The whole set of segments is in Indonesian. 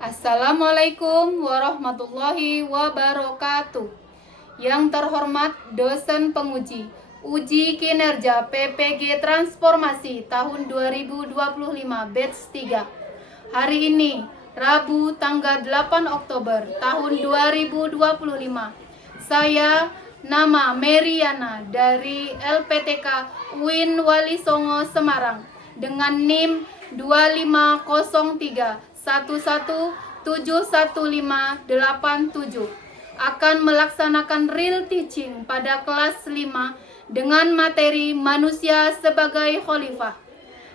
Assalamualaikum warahmatullahi wabarakatuh. Yang terhormat dosen penguji Uji Kinerja PPG Transformasi tahun 2025 batch 3. Hari ini Rabu tanggal 8 Oktober tahun 2025. Saya nama Meriana dari LPTK UIN Wali Songo Semarang dengan NIM 2503 1171587 akan melaksanakan real teaching pada kelas 5 dengan materi manusia sebagai khalifah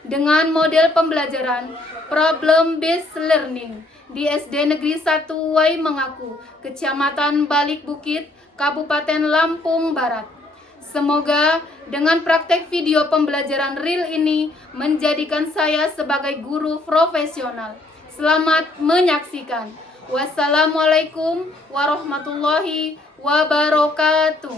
dengan model pembelajaran problem based learning di SD Negeri 1 Wai Mengaku, Kecamatan Balik Bukit, Kabupaten Lampung Barat. Semoga dengan praktek video pembelajaran real ini menjadikan saya sebagai guru profesional. Selamat menyaksikan. Wassalamualaikum warahmatullahi wabarakatuh.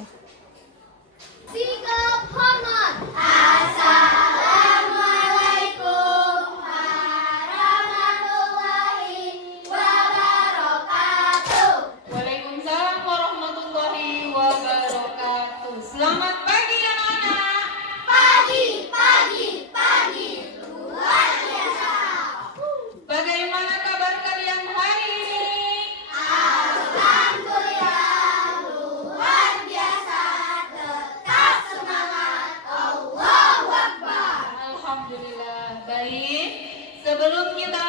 Sikap hormat. Assalamualaikum warahmatullahi wabarakatuh. Waalaikumsalam warahmatullahi wabarakatuh. Selamat pagi anak-anak. Pagi, luar biasa. Bagaimana kabar kalian hari ini? Alhamdulillah, luar biasa. Tetap semangat. Allahu Akbar. Alhamdulillah, baik. Sebelum kita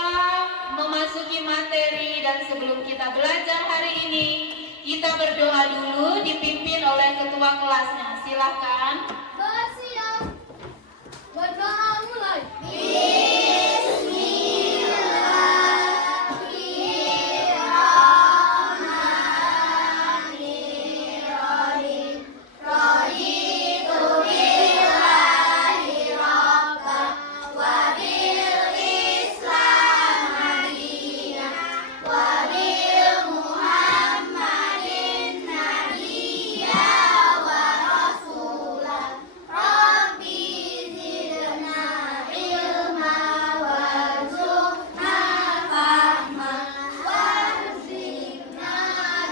memasuki materi dan sebelum kita belajar hari ini, kita berdoa dulu dipimpin oleh ketua kelasnya. Silahkan. Bersiap. Berdoa mulai. Bismillahirrahmanirrahim. Raditu billahi rabba wa bil Islam madina wa bil Muhammadin nabiyya wa rasulah. Rabbi zidna ilma warzuqna fahma warzuqna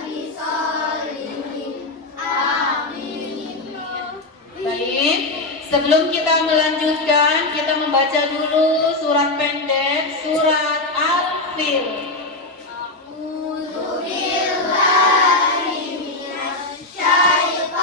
bisolihin. Amin. Baik, sebelum kita melanjutkan, kita membaca dulu surat pendek, surat Al-Fil. A'udzu billahi minasy syaithanir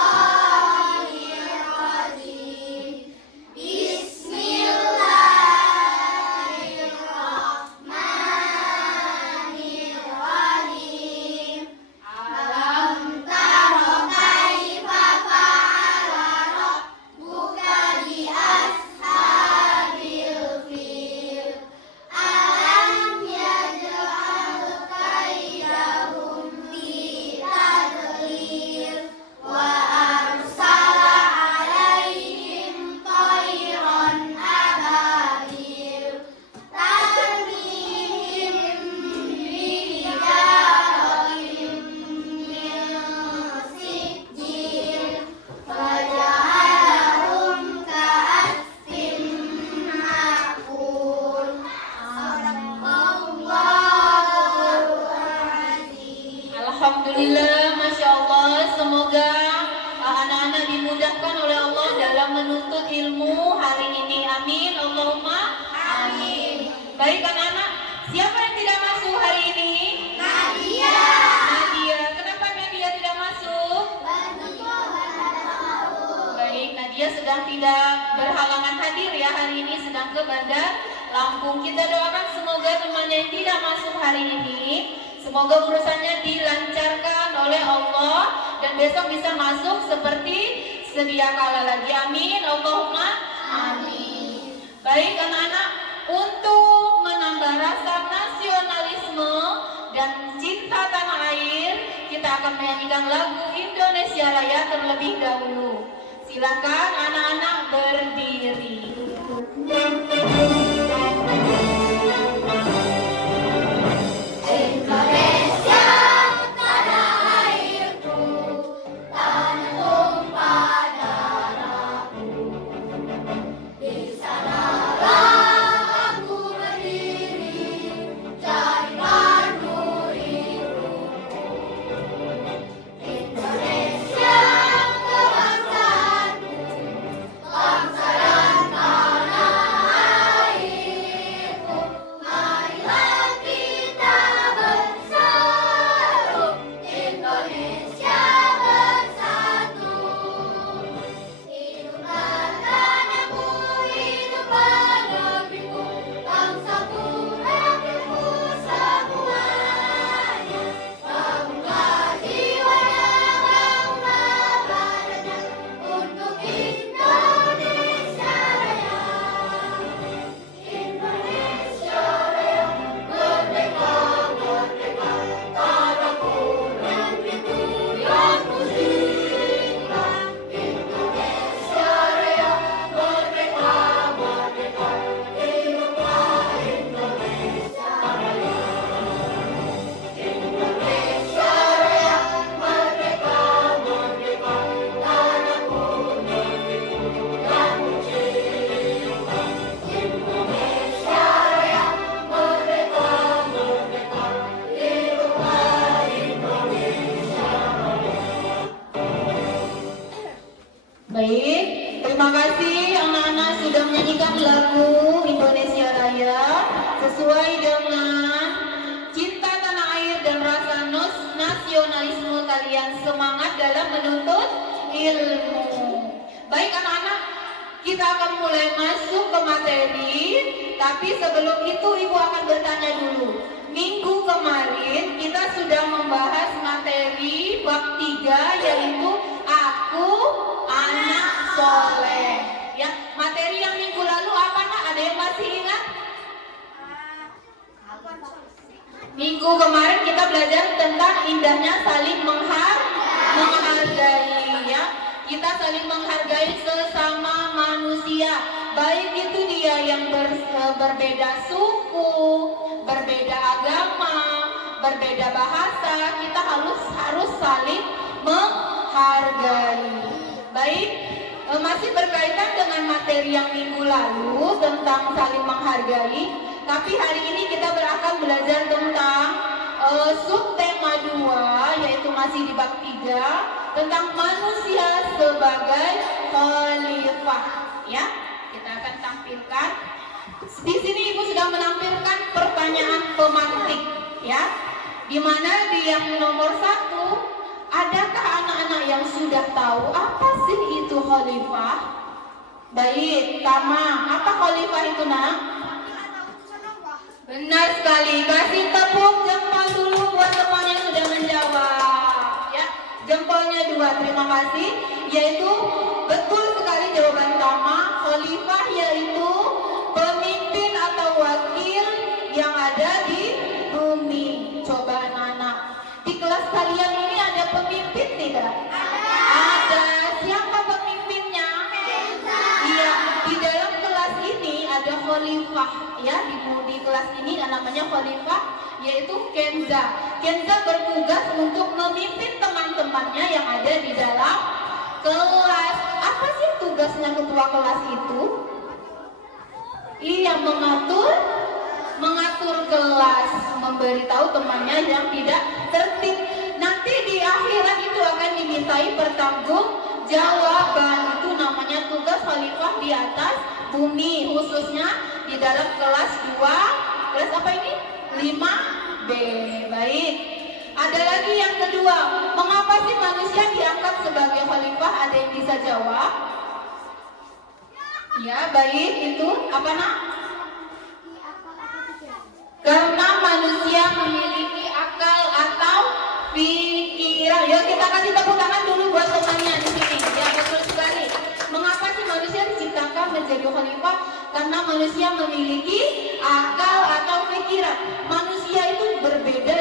rajim. Bismillahirrahmanirrahim. Alam tara kaifa fa'ala rabbuka bi ashabil fil. Alam yaj'al kaidahum fi tadlil wa arsala 'alaihim tayran ababil tarmihim bihijaratin min sijil faja'alahum ka'asfin ma'kul. Sadaqallahul azim. Alhamdulillah, Masya Allah. Semoga anak-anak dimudahkan oleh Allah dalam menuntut ilmu hari ini. Amin. Allahumma amin. Baik anak-anak, siapa yang tidak masuk hari ini? Nadia. Nadia. Kenapa Nadia tidak masuk? Baik, Nadia sedang tidak berhalangan hadir ya hari ini, sedang ke Bandar Lampung. Kita doakan semoga temannya yang tidak masuk hari ini, semoga urusannya dilancarkan oleh Allah dan besok bisa masuk seperti sedia kala lagi. Amin. Allahumma amin. Baik anak-anak, untuk menambah rasa nasionalisme dan cinta tanah air, kita akan menyanyikan lagu Indonesia Raya terlebih dahulu. Silakan anak-anak berdiri. Indonesia tanah airku, tanah tumpah darahku. Di sanalah aku berdiri, cari dalam menuntut ilmu. Baik anak-anak, kita akan mulai masuk ke materi. Tapi sebelum itu ibu akan bertanya dulu. Minggu kemarin kita sudah membahas materi bab 3, yaitu aku anak soleh. Ya, materi yang minggu lalu apa nak? Ada yang masih ingat? Minggu kemarin kita belajar tentang indahnya saling menghargai, ya. Kita saling menghargai sesama manusia, baik itu dia yang berbeda suku, berbeda agama, berbeda bahasa. Kita harus saling menghargai. Baik, masih berkaitan dengan materi yang minggu lalu tentang saling menghargai. Tapi hari ini kita akan belajar tentang subtema 2, yaitu masih di bab 3, tentang manusia sebagai khalifah. Ya, kita akan tampilkan. Di sini ibu sudah menampilkan pertanyaan pemantik, ya. Di mana di yang nomor 1, adakah anak-anak yang sudah tahu apa sih itu khalifah? Baik, Tama, apa khalifah itu nak? Benar sekali, kasih tepuk jempol dulu buat teman yang sudah menjawab, ya. Jempolnya 2, terima kasih. Yaitu betul sekali jawaban Tama. Khalifah yaitu pemimpin atau wakil yang ada di bumi. Coba anak-anak, di kelas kalian ini ada pemimpin tidak? Ada. Siapa pemimpinnya? Iya, di dalam kelas ini ada khalifah, ya. Di kelas ini namanya khalifah, yaitu Kenza. Kenza bertugas untuk memimpin teman-temannya yang ada di dalam kelas. Apa sih tugasnya ketua kelas itu? Iya, mengatur kelas, memberitahu temannya yang tidak tertib. Nanti di akhirat itu akan dimintai pertanggungjawaban. Itu namanya tugas khalifah di atas bumi, khususnya di dalam kelas 2. Kelas apa ini? 5B. Baik. Ada lagi yang kedua, mengapa sih manusia diangkat sebagai khalifah? Ada yang bisa jawab? Ya, baik. Itu apa nak? Karena manusia memiliki akal atau pikiran. Yuk kita kasih tepuk tangan dulu buat temannya di sini. Ya, betul sekali. Mengapa sih manusia diciptakan menjadi khalifah? Karena manusia memiliki akal atau pikiran. Manusia itu berbeda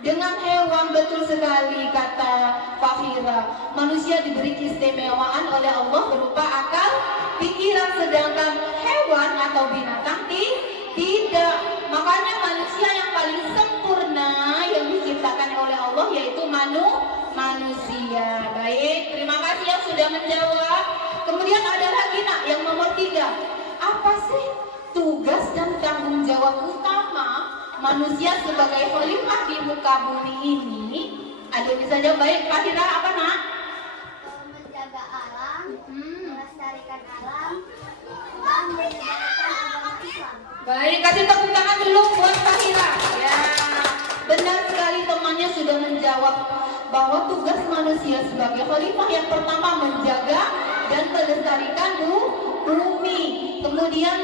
dengan hewan, betul sekali kata Pak Fira. Manusia diberi keistimewaan oleh Allah berupa akal, pikiran, sedangkan hewan atau binatang tidak. Makanya manusia yang paling sempurna yang diciptakan oleh Allah yaitu manusia. Baik, terima kasih yang sudah menjawab. Kemudian ada lagi nak yang nomor 3. Apa sih tugas dan tanggung jawab utama manusia sebagai khalifah di muka bumi ini? Ada bisa jawab? Baik, Pak Hira, apa nak? Menjaga alam, melestarikan alam, dan menyebarkan agama Islam. Baik, kasih tepuk tangan dulu buat Pak Hira. Ya, benar sekali temannya sudah menjawab bahwa tugas manusia sebagai khalifah yang pertama menjaga dan melestarikan bumi. Kemudian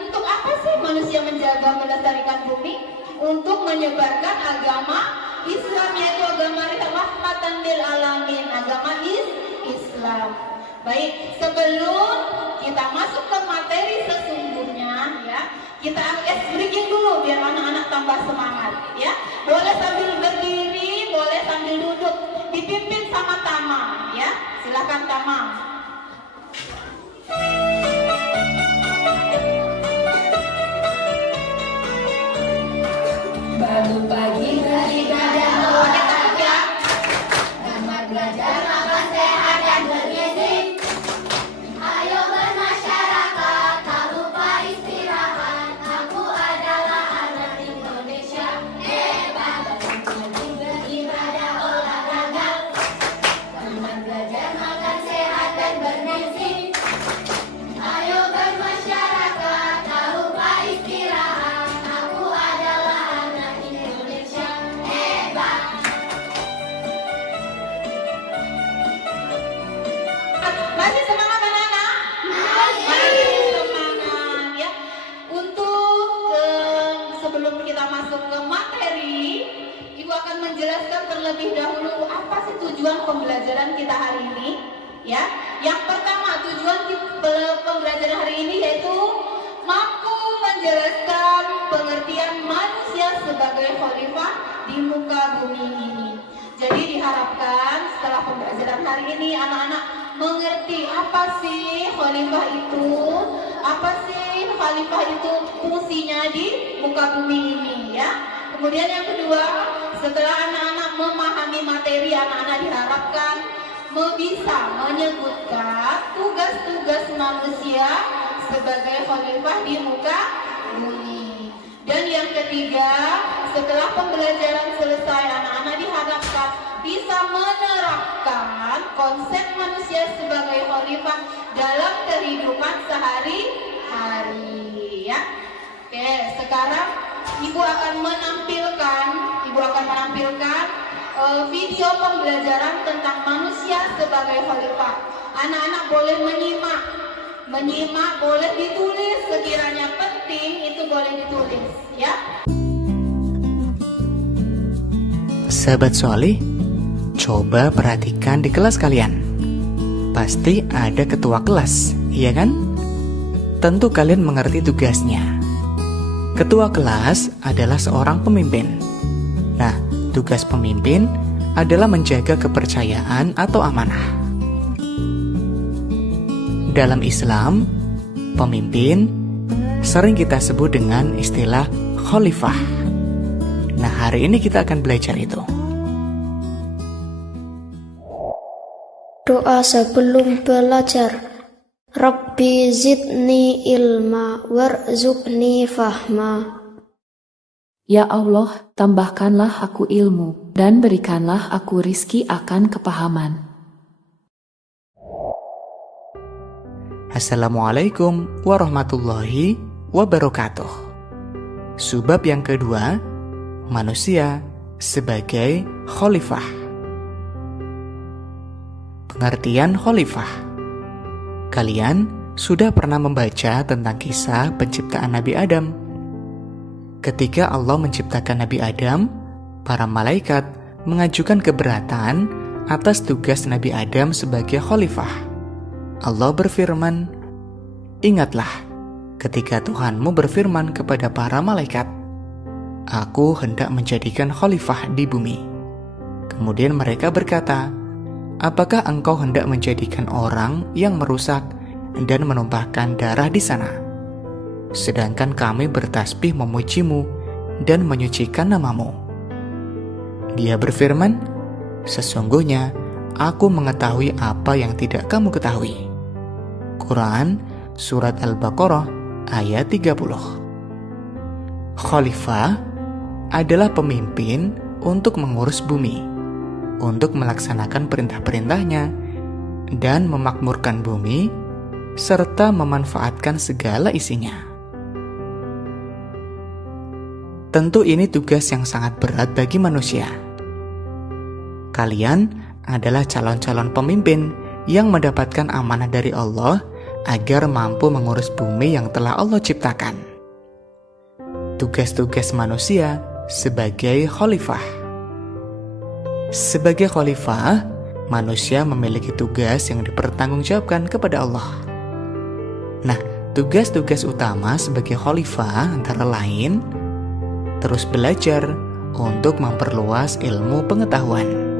untuk apa sih manusia menjaga melestarikan bumi? Untuk menyebarkan agama Islam, yaitu agama rahmatan lil alamin, agama Islam. Baik, sebelum kita masuk ke materi sesungguhnya, ya, kita ice breaking dulu biar anak-anak tambah semangat, ya. Boleh sambil berdiri, boleh sambil duduk, dipimpin sama Tama, ya. Silakan Tama. Bangun pagi beribadah olahraga, ya. tamat belajar makan sehat dan bergizi. Ayo bermasyarakat, tak lupa istirahat. Aku adalah anak Indonesia hebat. Bangun pagi beribadah olahraga, tamat belajar makan sehat dan ya. Yang pertama, tujuan pembelajaran hari ini yaitu mampu menjelaskan pengertian manusia sebagai khalifah di muka bumi ini. Jadi diharapkan setelah pembelajaran hari ini anak-anak mengerti apa sih khalifah itu, fungsinya di muka bumi ini ya. Kemudian yang kedua, setelah anak-anak memahami materi, anak-anak diharapkan bisa menyebutkan tugas-tugas manusia sebagai khalifah di muka bumi. Dan yang ketiga, setelah pembelajaran selesai, anak-anak diharapkan bisa menerapkan konsep manusia sebagai khalifah dalam kehidupan sehari-hari ya. Oke, sekarang Ibu akan menampilkan video pembelajaran tentang manusia sebagai khalifah. Anak-anak boleh menyimak, boleh ditulis, sekiranya penting itu boleh ditulis ya. Sahabat Solih, coba perhatikan di kelas kalian. Pasti ada ketua kelas, iya kan? Tentu kalian mengerti tugasnya. Ketua kelas adalah seorang pemimpin. Nah, tugas pemimpin adalah menjaga kepercayaan atau amanah. Dalam Islam, pemimpin sering kita sebut dengan istilah khalifah. Nah, hari ini kita akan belajar itu. Doa sebelum belajar. Rabbi zidni ilma warzuqni fahma. Ya Allah, tambahkanlah aku ilmu, dan berikanlah aku rizki akan kepahaman. Assalamualaikum warahmatullahi wabarakatuh. Subbab yang kedua, manusia sebagai khalifah. Pengertian khalifah. Kalian sudah pernah membaca tentang kisah penciptaan Nabi Adam. Ketika Allah menciptakan Nabi Adam, para malaikat mengajukan keberatan atas tugas Nabi Adam sebagai khalifah. Allah berfirman, "Ingatlah ketika Tuhanmu berfirman kepada para malaikat, Aku hendak menjadikan khalifah di bumi." Kemudian mereka berkata, "Apakah engkau hendak menjadikan orang yang merusak dan menumpahkan darah di sana? Sedangkan kami bertasbih memujimu dan menyucikan namamu." Dia berfirman, "Sesungguhnya aku mengetahui apa yang tidak kamu ketahui." Quran Surat Al-Baqarah ayat 30. Khalifah adalah pemimpin untuk mengurus bumi, untuk melaksanakan perintah-perintahnya dan memakmurkan bumi serta memanfaatkan segala isinya. Tentu ini tugas yang sangat berat bagi manusia. Kalian adalah calon-calon pemimpin yang mendapatkan amanah dari Allah agar mampu mengurus bumi yang telah Allah ciptakan. Tugas-tugas manusia sebagai khalifah. Sebagai khalifah, manusia memiliki tugas yang dipertanggungjawabkan kepada Allah. Nah, tugas-tugas utama sebagai khalifah antara lain terus belajar untuk memperluas ilmu pengetahuan.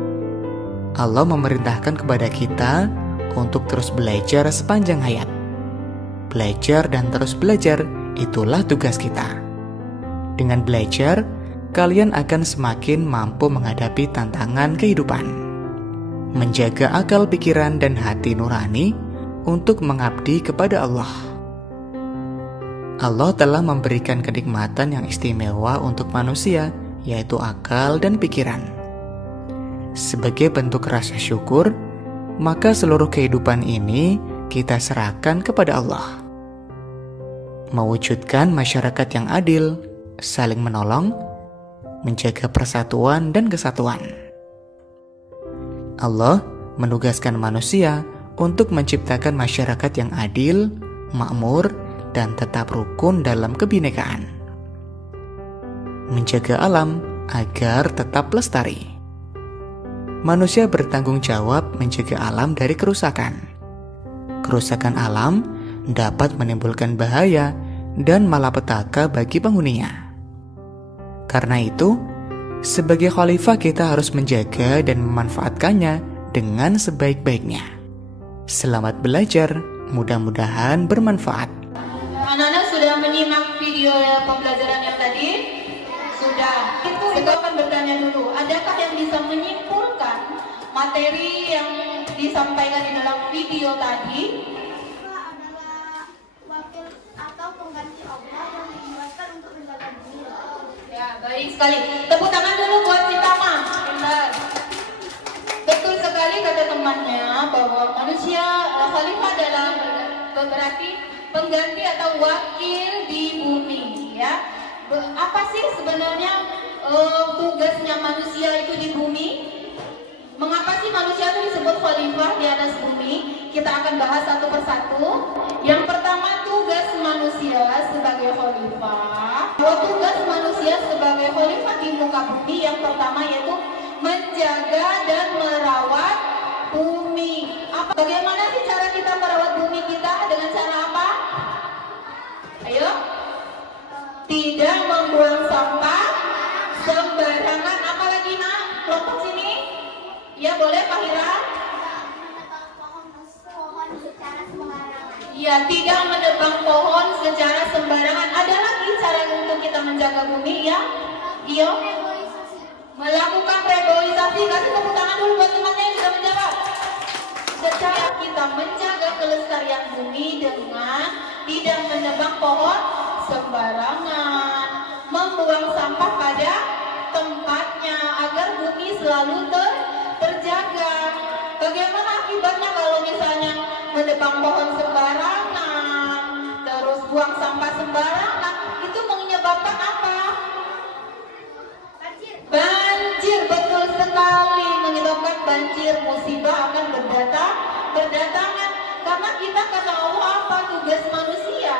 Allah memerintahkan kepada kita untuk terus belajar sepanjang hayat. Belajar dan terus belajar, itulah tugas kita. Dengan belajar, kalian akan semakin mampu menghadapi tantangan kehidupan. Menjaga akal pikiran dan hati nurani untuk mengabdi kepada Allah. Allah telah memberikan kenikmatan yang istimewa untuk manusia, yaitu akal dan pikiran. Sebagai bentuk rasa syukur, maka seluruh kehidupan ini kita serahkan kepada Allah. Mewujudkan masyarakat yang adil, saling menolong, menjaga persatuan dan kesatuan. Allah menugaskan manusia untuk menciptakan masyarakat yang adil, makmur, dan tetap rukun dalam kebinekaan. Menjaga alam agar tetap lestari. manusia bertanggung jawab menjaga alam dari kerusakan. Kerusakan alam dapat menimbulkan bahaya dan malapetaka bagi penghuninya. Karena itu, sebagai khalifah kita harus menjaga dan memanfaatkannya dengan sebaik-baiknya. Selamat belajar, mudah-mudahan bermanfaat. Anak-anak sudah menyimak video pembelajaran yang tadi? Sudah. Kita akan bertanya dulu, adakah yang bisa menyimpulkan materi yang disampaikan di dalam video tadi? Adalah wakil atau pengganti Allah yang dibuatkan untuk menjaga bumi. Ya, baik sekali. Tepuk tangan dulu buat si Tama. Benar. Betul sekali kata temannya bahwa manusia khalifah adalah berarti pengganti atau wakil di bumi, ya. Apa sih sebenarnya tugasnya manusia itu di bumi? Mengapa sih manusia itu disebut khalifah di atas bumi? Kita akan bahas satu persatu. Yang pertama, tugas manusia sebagai khalifah. Tugas manusia sebagai khalifah di muka bumi yang pertama yaitu menjaga dan merawat bumi. Bagaimana sih cara kita merawat bumi kita? Dengan cara apa? Ayo. Tidak membuang sampah sembarangan. Apalagi nak? Kelompok sini. Ya boleh Pak Hira. Ya, tidak menebang pohon secara sembarangan. Ada lagi cara untuk kita menjaga bumi ya? Iya. Melakukan reboisasi. Kasih tepuk tangan dulu buat temannya yang sudah menjawab. Secara kita menjaga kelestarian bumi dengan tidak menebang pohon sembarangan, membuang sampah pada tempatnya agar bumi selalu terjaga. Bagaimana akibatnya kalau misalnya menebang pohon sembarangan, terus buang sampah sembarangan, itu menyebabkan apa? Banjir, betul sekali, menyebabkan banjir, musibah akan berdatangan. Karena kita kata Allah apa tugas manusia?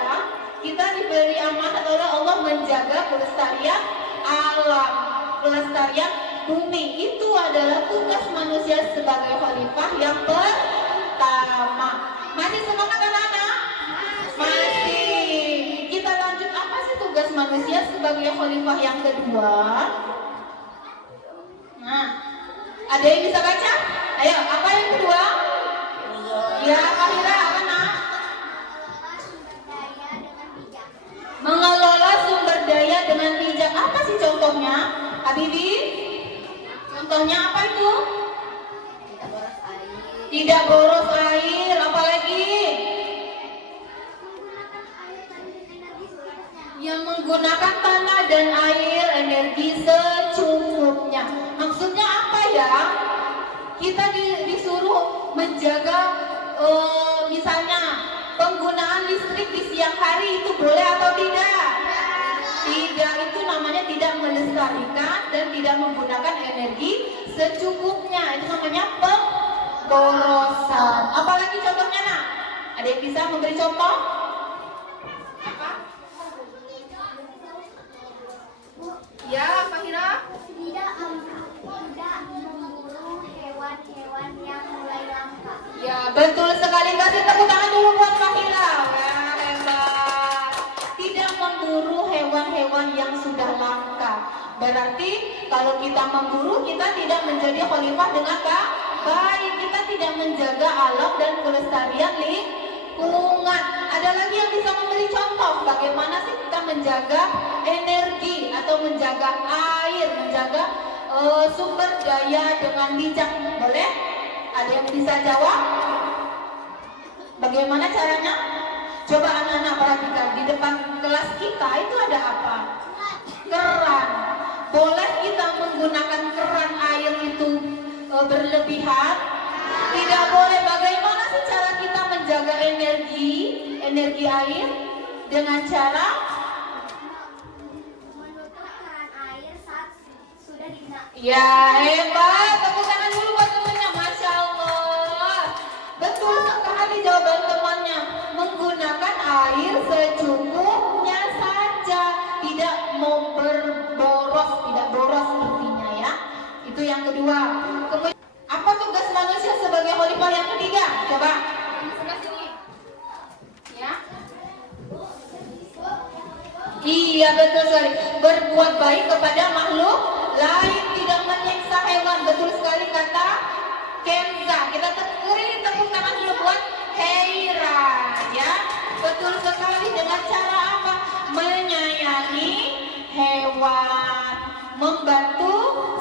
Kita diberi amanat oleh Allah menjaga kelestarian alam, kelestarian bumi. Itu adalah tugas manusia sebagai khalifah yang pertama. Masih semangat anak-anak? Masih. Kita lanjut, apa sih tugas manusia sebagai khalifah yang kedua? Nah, ada yang bisa baca? Ayo, apa yang kedua? Ya, Kak Hira, apa nak? Mengelola sumber daya dengan bijak. Apa sih contohnya? Habibi? Contohnya apa itu? Tidak boros air, apalagi? Yang menggunakan tanah dan air energi secukupnya. Maksudnya apa ya? Kita disuruh menjaga misalnya penggunaan listrik di siang hari itu boleh atau tidak? Tidak, itu namanya tidak melestarikan dan tidak menggunakan energi secukupnya. Itu namanya pemborosan. Apalagi contohnya nak? Ada yang bisa memberi contoh? Apa? Ya, Pak Hira? Tidak memburu hewan-hewan yang mulai langka. Ya, betul sekali. Kasih tepuk tangan dulu buat Pak Hira. Wah, hebat. Tidak memburu hewan-hewan yang sudah langka. Berarti kalau kita memburu, kita tidak menjadi khalifah dengan baik. Kita tidak menjaga alam dan kelestarian lingkungan. Ada lagi yang bisa memberi contoh bagaimana sih kita menjaga energi atau menjaga air, menjaga sumber daya dengan bijak? Boleh? Ada yang bisa jawab? Bagaimana caranya? Coba anak-anak perhatikan, di depan kelas kita itu ada apa? Keran. Boleh kita menggunakan keran air itu berlebihan? Tidak boleh. Bagaimana sih cara kita menjaga energi air? Dengan cara menutup keran air saat sudah digunakan. ya, hebat. Tepuk tangan dulu buat temannya. Masya Allah. Betul sekali jawaban temannya. Menggunakan air secukupnya saja. Tidak mau berboros. Tidak boros intinya ya. Itu yang kedua. Iya betul sekali. Berbuat baik kepada makhluk lain, tidak menyiksa hewan. Betul sekali kata Kenza. Kita beri tepuk tangan dulu buat Heira, ya. Betul sekali. Dengan cara apa? Menyayangi hewan, membantu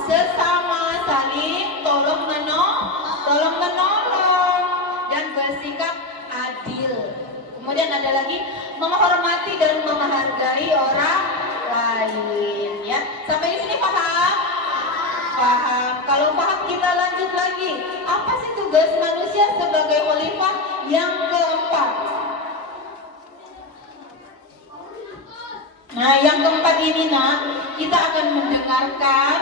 sesama, saling tolong menolong, dan bersikap adil. Kemudian ada lagi menghormati dan menghargai orang lain, ya. Sampai di sini paham? Paham. Kalau paham kita lanjut lagi. Apa sih tugas manusia sebagai khalifah yang keempat? Nah, yang keempat ini kita akan mendengarkan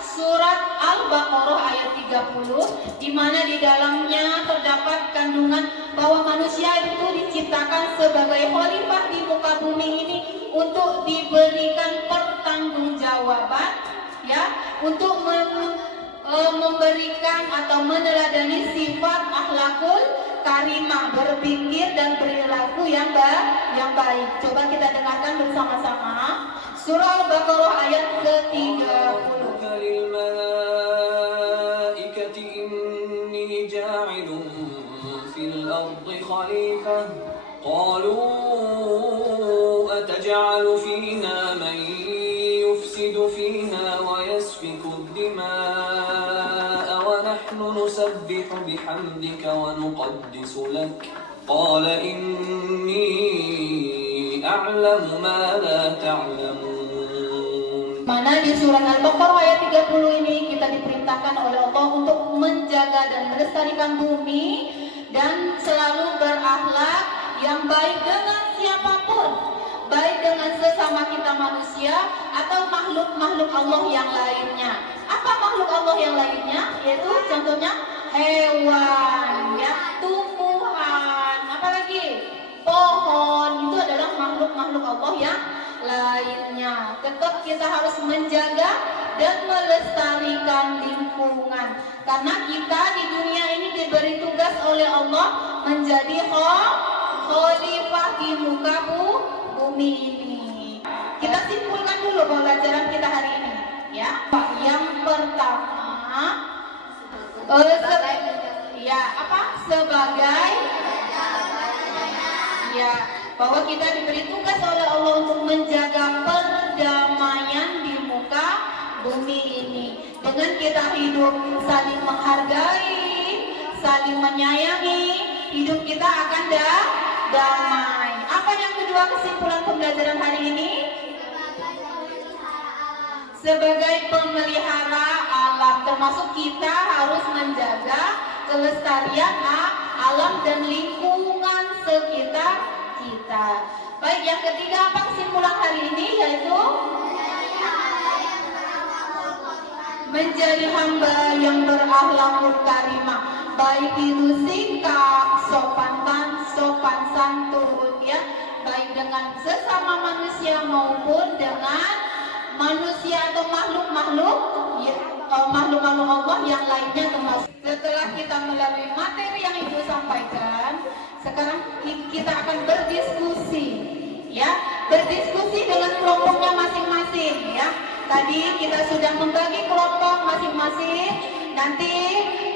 surat Al-Baqarah ayat 30, di mana di dalamnya terdapat kandungan bahwa manusia itu diciptakan sebagai khalifah di muka bumi ini untuk diberikan pertanggungjawaban, ya, untuk memberikan atau meneladani sifat akhlakul karimah, berpikir dan perilaku yang baik. Coba kita dengarkan bersama-sama surah Al-Baqarah ayat ke-30. للملائكة إني جاعل في الأرض خليفة قالوا أتجعل فيها من يفسد فيها ويسفك الدماء ونحن نسبح بحمدك ونقدس لك قال إني أعلم ما لا تعلمون. Mana di surat Al-Baqarah ayat 30 ini kita diperintahkan oleh Allah untuk menjaga dan melestarikan bumi dan selalu berakhlak yang baik dengan siapapun, baik dengan sesama kita manusia atau makhluk-makhluk Allah yang lainnya. Apa makhluk Allah yang lainnya? Yaitu contohnya hewan, ya, tumbuhan, apalagi pohon, itu adalah makhluk-makhluk Allah yang lainnya. Tetap kita harus menjaga dan melestarikan lingkungan, karena kita di dunia ini diberi tugas oleh Allah menjadi khalifah di muka bumi ini. Kita simpulkan dulu pembelajaran kita hari ini, ya. Yang pertama, sebagai ya, bahwa kita diberi tugas oleh Allah untuk menjaga perdamaian di muka bumi ini. Dengan kita hidup saling menghargai, saling menyayangi, hidup kita akan damai. Apa yang kedua kesimpulan pembelajaran hari ini? Sebagai pemelihara alam, termasuk kita harus menjaga kelestarian alam dan lingkungan sekitar kita. Baik, yang ketiga apa kesimpulan hari ini? Yaitu menjadi hamba yang berakhlakul karimah, baik itu sikap, sopan santun, ya, baik dengan sesama manusia maupun dengan manusia atau makhluk-makhluk Allah yang lainnya termasuk. Setelah kita melalui materi yang Ibu sampaikan, sekarang kita akan berdiskusi, ya, berdiskusi dengan kelompoknya masing-masing, ya. Tadi kita sudah membagi kelompok masing-masing. Nanti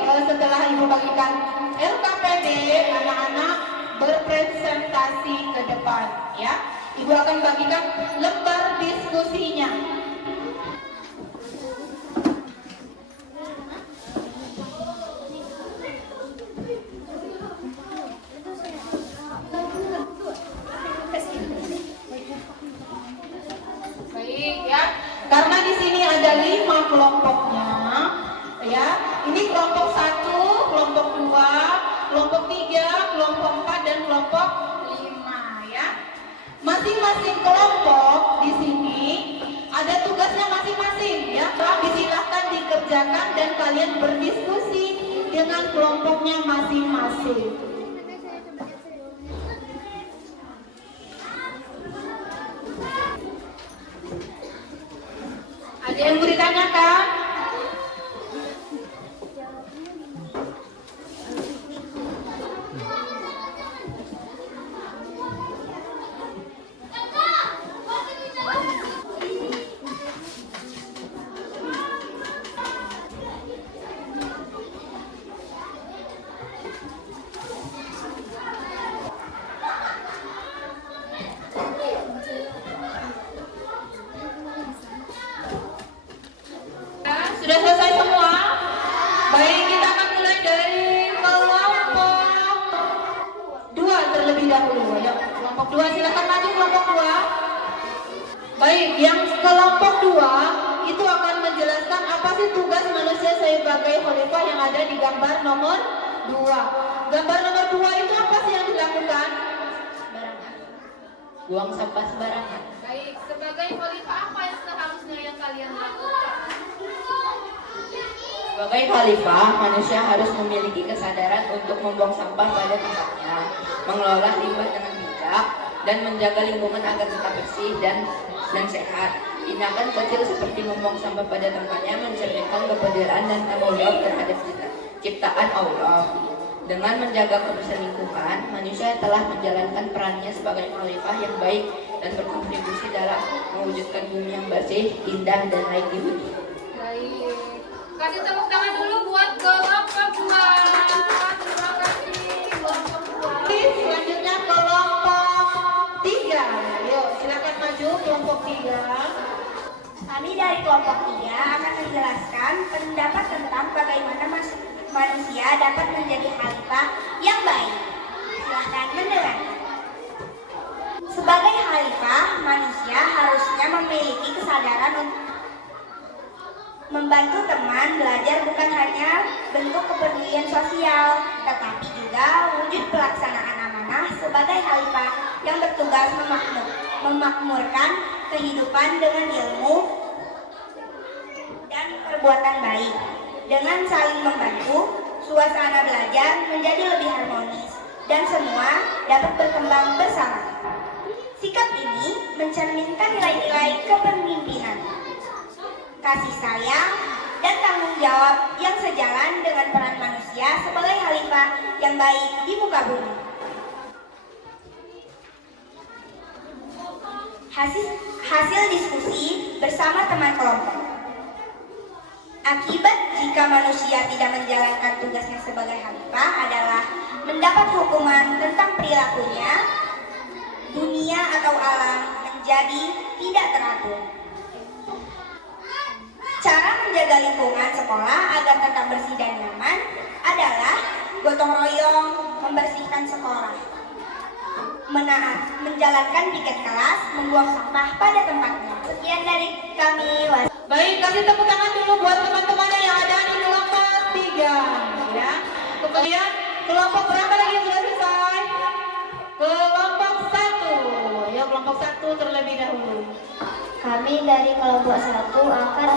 setelah Ibu bagikan LKPD, anak-anak berpresentasi ke depan, ya. Ibu akan bagikan lembar diskusinya. Baik, ya. Karena di sini ada 5 kelompoknya, ya. Ini kelompok 1, kelompok 2, kelompok 3, kelompok 4 dan kelompok 5, ya. Masing-masing kelompok di sini ada tugasnya masing-masing, ya. Disilahkan dikerjakan dan kalian berdiskusi dengan kelompoknya masing-masing. Ada yang mau ditanyakan? Baik, yang kelompok 2 itu akan menjelaskan apa sih tugas manusia sebagai khalifah yang ada di gambar nomor 2. Gambar nomor 2 itu apa sih yang dilakukan? Sembarangan. Buang sampah sembarangan. Baik, sebagai khalifah apa yang seharusnya yang kalian lakukan? Sebagai khalifah, manusia harus memiliki kesadaran untuk membuang sampah pada tempatnya, mengelola limbah dengan bijak, dan menjaga lingkungan agar tetap bersih dan sehat. Tindakan kecil seperti membuang sampah pada tempatnya mencerminkan kepedulian dan tanggung jawab terhadap ciptaan Allah. Dengan menjaga kebersihan lingkungan, manusia telah menjalankan perannya sebagai khalifah yang baik dan berkontribusi dalam mewujudkan bumi yang bersih, indah, dan layak dihuni. Baik, kasih tepuk tangan dulu buat kelompok 2. Terima kasih kelompok 2. Selanjutnya kelompok 3. Yuk, silakan maju kelompok 3. Kami dari kelompok 3 akan menjelaskan pendapat tentang bagaimana manusia dapat menjadi khalifah yang baik. Silahkan mendengar. Sebagai khalifah, manusia harusnya memiliki kesadaran untuk membantu teman belajar bukan hanya bentuk kepedulian sosial, tetapi juga wujud pelaksanaan amanah sebagai khalifah yang bertugas memakmurkan kehidupan dengan ilmu dan perbuatan baik. Dengan saling membantu, suasana belajar menjadi lebih harmonis dan semua dapat berkembang bersama. Sikap ini mencerminkan nilai-nilai kepemimpinan, kasih sayang, dan tanggung jawab yang sejalan dengan peran manusia sebagai khalifah yang baik di muka bumi. Hasil diskusi bersama teman kelompok. Akibat jika manusia tidak menjalankan tugasnya sebagai khalifah adalah mendapat hukuman tentang perilakunya, dunia atau alam menjadi tidak teratur. Cara menjaga lingkungan sekolah agar tetap bersih dan nyaman adalah gotong royong membersihkan sekolah, menjalankan piket kelas, membuang sampah pada tempatnya. Sekian dari kami. Baik, kasih tepuk tangan dulu buat teman-teman yang ada di kelompok 3 ya. Kemudian kelompok berapa lagi sudah selesai? Kelompok 1. Ya, kelompok 1 terlebih dahulu. Kami dari kelompok 1 akan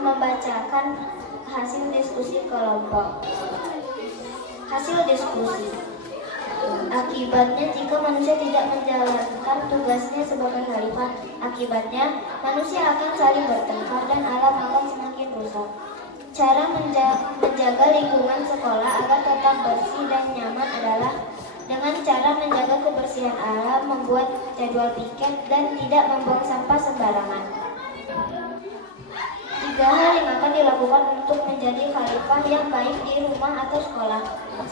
membacakan hasil diskusi kelompok. Hasil diskusi. Akibatnya jika manusia tidak menjalankan tugasnya sebagai khalifah, akibatnya manusia akan saling bertengkar dan alam akan semakin rusak. Cara menjaga lingkungan sekolah agar tetap bersih dan nyaman adalah dengan cara menjaga kebersihan alam, membuat jadwal piket, dan tidak membuang sampah sembarangan. 3 hal yang akan dilakukan untuk menjadi khalifah yang baik di rumah atau sekolah. 1.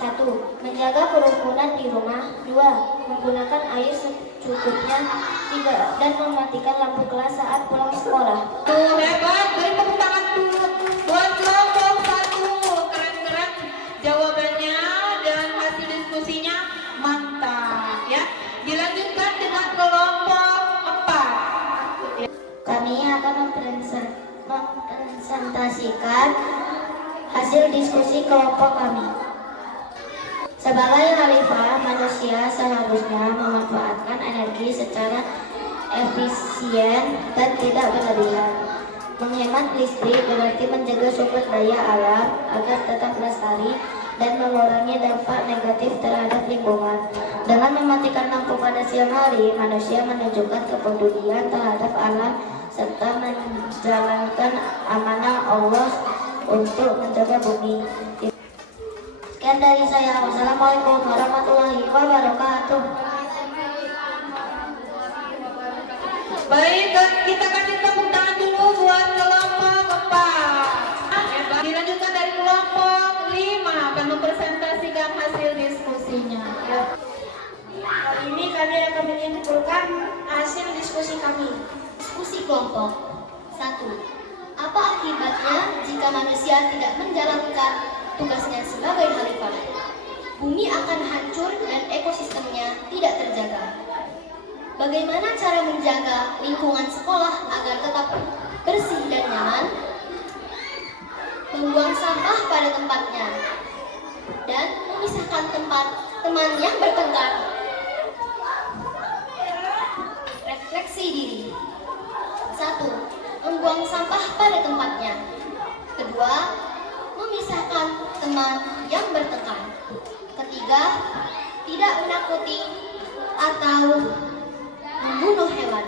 Menjaga kerukunan di rumah. 2. Menggunakan air secukupnya. 3. Dan mematikan lampu kelas saat pulang sekolah. Tuh, hebat, beri tepuk tangan dulu buat kelompok 1. Keren-keren jawabannya dan hasil diskusinya mantap ya. Dilanjutkan dengan kelompok 4. Kami akan mempresentasikan hasil diskusi kelompok kami. Sebagai khalifah, manusia seharusnya memanfaatkan energi secara efisien dan tidak berlebihan. Menghemat listrik berarti menjaga sumber daya alam agar tetap lestari dan mengurangi dampak negatif terhadap lingkungan. Dengan mematikan lampu pada siang hari, manusia menunjukkan kepedulian terhadap alam serta menjalankan amanah Allah untuk menjaga bumi. Sekian dari saya. Wassalamualaikum warahmatullahi wabarakatuh. Baik, kita kasih tepuk tangan dulu buat kelompok 4. Dilanjutkan dari kelompok 5 akan mempresentasikan hasil diskusinya. Kali ini kami akan menyimpulkan hasil diskusi kami. Diskusi kelompok 1. Apa akibatnya jika manusia tidak menjalankan tugasnya sebagai khalifah? Bumi akan hancur dan ekosistemnya tidak terjaga. Bagaimana cara menjaga lingkungan sekolah agar tetap bersih dan nyaman, membuang sampah pada tempatnya, dan memisahkan tempat teman yang bertengkar. Refleksi diri. 1. Membuang sampah pada tempatnya. 2. Memisahkan teman yang bertengkar. 3. Tidak menakuti atau membunuh hewan.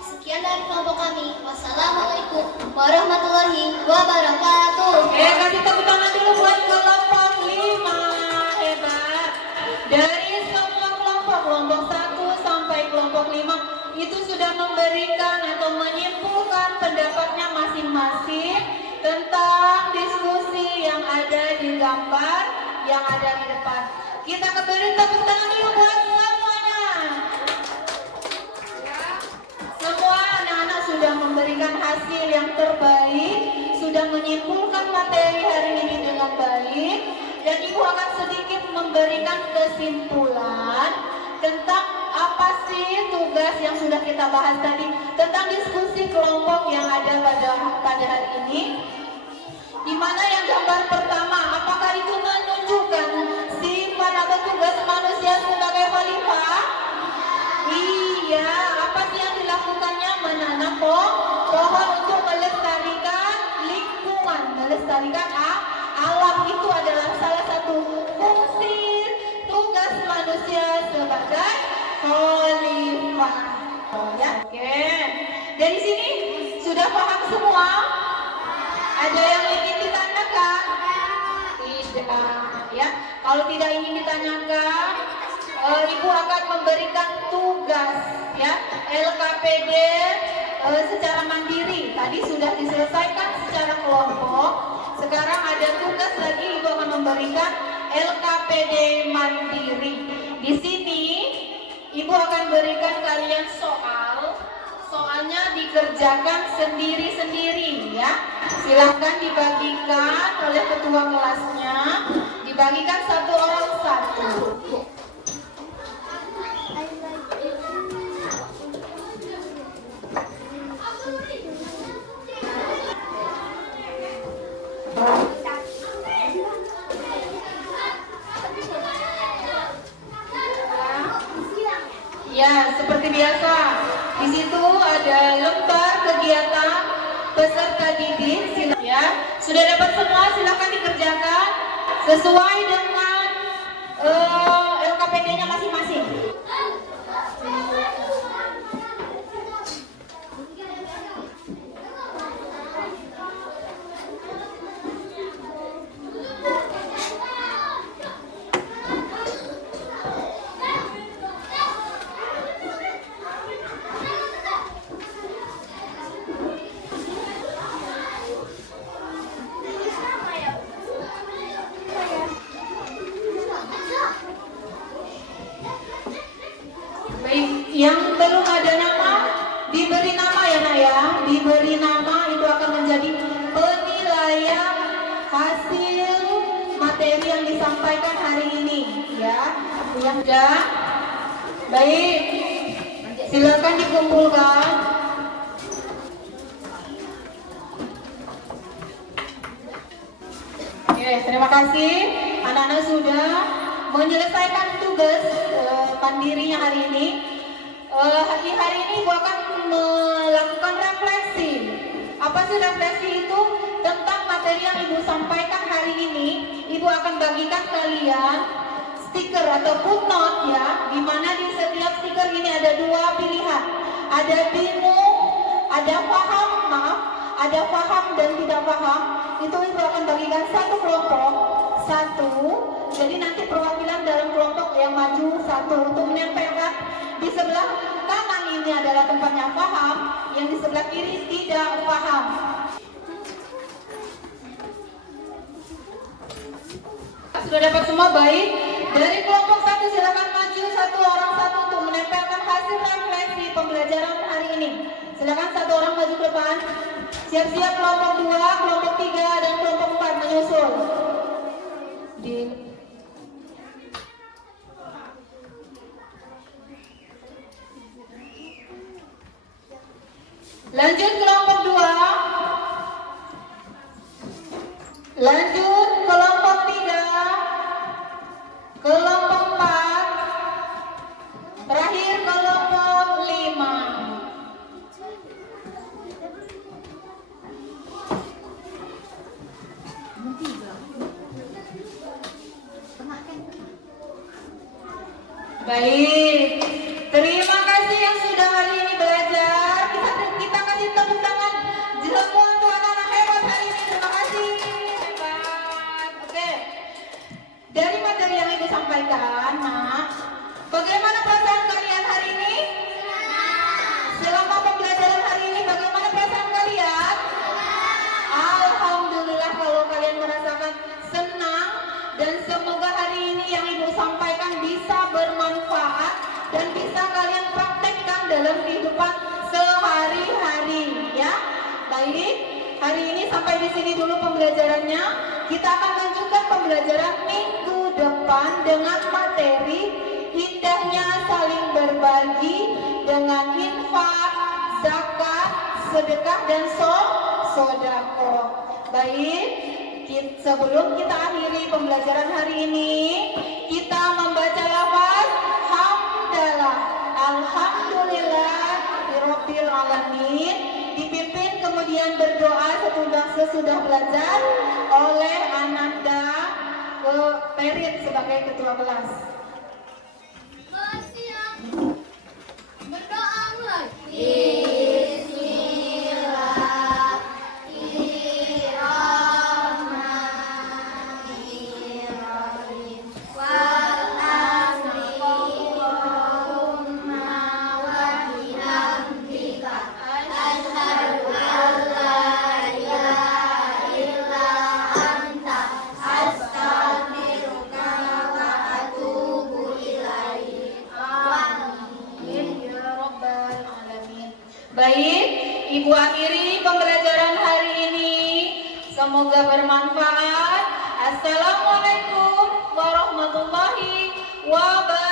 Sekian dari kelompok kami. Wassalamualaikum warahmatullahi wabarakatuh. Kasih tepuk tangan dulu buat kelompok 5. Hebat. Dari semua kelompok 1 sampai kelompok 5 itu sudah memberikan atau menyimpulkan pendapatnya masing-masing tentang diskusi yang ada di gambar yang ada di depan. Kita beri tepuk tangan dulu buat semuanya. Semua anak-anak sudah memberikan hasil yang terbaik, sudah menyimpulkan materi hari ini dengan baik, dan Ibu akan sedikit memberikan kesimpulan tentang apa sih tugas yang sudah kita bahas tadi, tentang diskusi kelompok yang ada pada hari ini. Di mana yang gambar pertama, apakah itu menunjukkan sifat atau tugas manusia sebagai khalifah? Iya, apa sih yang dilakukannya? Menanam pohon untuk melestarikan lingkungan, melestarikan alam. Itu adalah salah satu fungsi tugas manusia sebagai khalifah. Ya, oke. Dari sini sudah paham semua? Ada yang ingin ditanyakan? Tidak, ya. Kalau tidak ingin ditanyakan, Ibu akan memberikan tugas, ya, LKPD secara mandiri. Tadi sudah diselesaikan secara kelompok. Sekarang ada tugas lagi, Ibu akan memberikan LKPD mandiri. Di sini Ibu akan berikan kalian soal. Soalnya dikerjakan sendiri-sendiri, ya. Silahkan dibagikan oleh ketua kelasnya. Dibagikan satu orang satu. Ya, seperti biasa. Di situ ada lembar kegiatan peserta didik, ya. Sudah dapat semua, silakan dikerjakan sesuai dengan LKPD-nya masing-masing. Yang belum ada nama, diberi nama ya Nak ya. Diberi nama, itu akan menjadi penilaian hasil materi yang disampaikan hari ini, ya. Yang sudah baik, silakan dikumpulkan. Oke, terima kasih. Anak-anak sudah menyelesaikan tugas mandirinya hari ini. Hari ini Ibu akan melakukan refleksi. Apa sih refleksi itu? Tentang materi yang Ibu sampaikan hari ini, Ibu akan bagikan kalian stiker atau footnote, ya, di mana di setiap stiker ini ada dua pilihan. Ada bingung, ada paham, ada paham dan tidak paham. Itu Ibu akan bagikan satu kelompok, satu. Jadi nanti perwakilan dalam kelompok yang maju satu untuk menempelkan. Di sebelah kanan ini adalah tempatnya paham, yang di sebelah kiri tidak paham. Sudah dapat semua, baik. Dari kelompok satu silakan maju satu orang satu untuk menempelkan hasil refleksi pembelajaran hari ini. Silakan satu orang maju ke depan. Siap-siap kelompok 2, kelompok 3, dan kelompok 4 menyusul. Lanjut kelompok 2. Lanjut kelompok 3. Kelompok 4. Terakhir kelompok 5. Baik, terima kasih yang sudah hari ini belajar. Kita kasih tepuk tangan semua untuk anak-anak hebat hari ini. Terima kasih, hebat. Oke, dari materi yang Ibu sampaikan, Nak, bagaimana perasaan kalian hari ini? Selama pembelajaran hari ini, bagaimana perasaan kalian? Alhamdulillah kalau kalian merasakan senang, dan semoga hari ini yang Ibu sampaikan bisa bermanfaat dan bisa kalian praktekkan dalam kehidupan sehari-hari, ya. Baik, hari ini sampai di sini dulu pembelajarannya. Kita akan lanjutkan pembelajaran minggu depan dengan materi indahnya saling berbagi dengan infak, zakat, sedekah dan sedekah. Baik, sebelum kita akhiri pembelajaran hari ini, kita membaca lafaz hamdalah. Alhamdulillah rabbil alamin, dipimpin kemudian berdoa sesudah belajar oleh Ananda Perit sebagai ketua kelas. Berdoa mulai. Baik, Ibu akhiri pembelajaran hari ini. Semoga bermanfaat. Assalamualaikum warahmatullahi wabarakatuh.